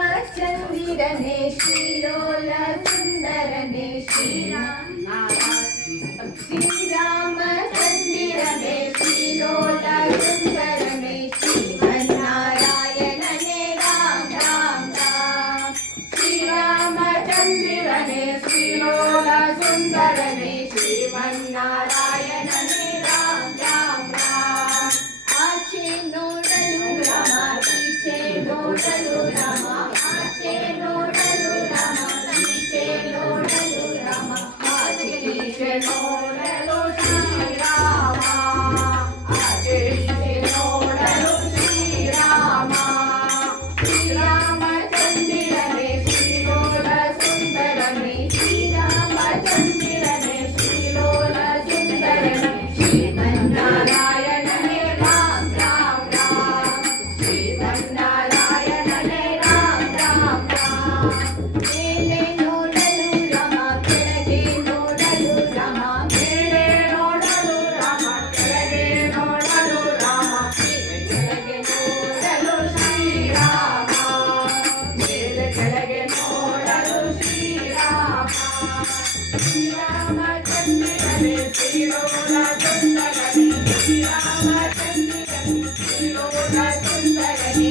ಶ್ರೀರಾಮಚಂದಿರನೇ ಶ್ರೀಲೋಲ ಸುಂದರನೇ ಶ್ರೀರಾಮಚಂದಿರನೇ ಶ್ರೀಲೋಲ ಸುಂದರನೇ ಶ್ರೀಮನ್ನಾರಾಯಣನೇ ರಾಮ ರಾಮ ರಾಮ ಶ್ರೀರಾಮಚಂದಿರನೇ ಶ್ರೀಲೋಲ ಸುಂದರನೇ ಶ್ರೀಮನ್ನಾರಾಯಣನೇ ರಾಮ ರಾಮ ರಾಮ ಆಚೆ ನೋಡಲು ರಾಮ ಈಚೆ ನೋಡಲು ರಾಮ ಆಚೆ ನೋಡಲು ರಾಮ ಈಚೆ ನೋಡಲು ರಾಮ ಆಚೆ ಈಚೆ ನೋಡಲು ಶ್ರೀರಾಮ ಆಚೆ ಈಚೆ ನೋಡಲು ಶ್ರೀರಾಮ ಶ್ರೀರಾಮಚಂದಿರನೇ ಶ್ರೀಲೋಲ ಸುಂದರನೇ ಶ್ರೀರಾಮಚಂದಿರನೇ ಶ್ರೀಲೋಲ ಸುಂದರನೇ ಶ್ರೀಮನ್ನಾರಾಯಣನೇ ರಾಮ ರಾಮ ರಾಮ ಶ್ರೀಮನ್ನಾರಾಯಣನೇ ರಾಮ ರಾಮ ರಾಮ ಮೇಲೆ ನೋಡಲು ರಾಮ ಕೆಳಗೆ ನೋಡಲು ರಾಮ ಮೇಲೆ ನೋಡಲು ರಾಮ ಕೆಳಗೆ ನೋಡಲು ರಾಮ ಕೆಳಗೆ ನೋಡಲು ಶ್ರೀರಾಮ ಮೇಲೆ ಕೆಳಗೆ ನೋಡಲು ಶ್ರೀರಾಮ ಶ್ರೀರಾಮಚಂದಿರನೇ ಶ್ರೀಲೋಲ ಸುಂದರನೇ ಶ್ರೀರಾಮಚಂದಿರನೇ ಶ್ರೀಲೋಲ ಸುಂದರನೇ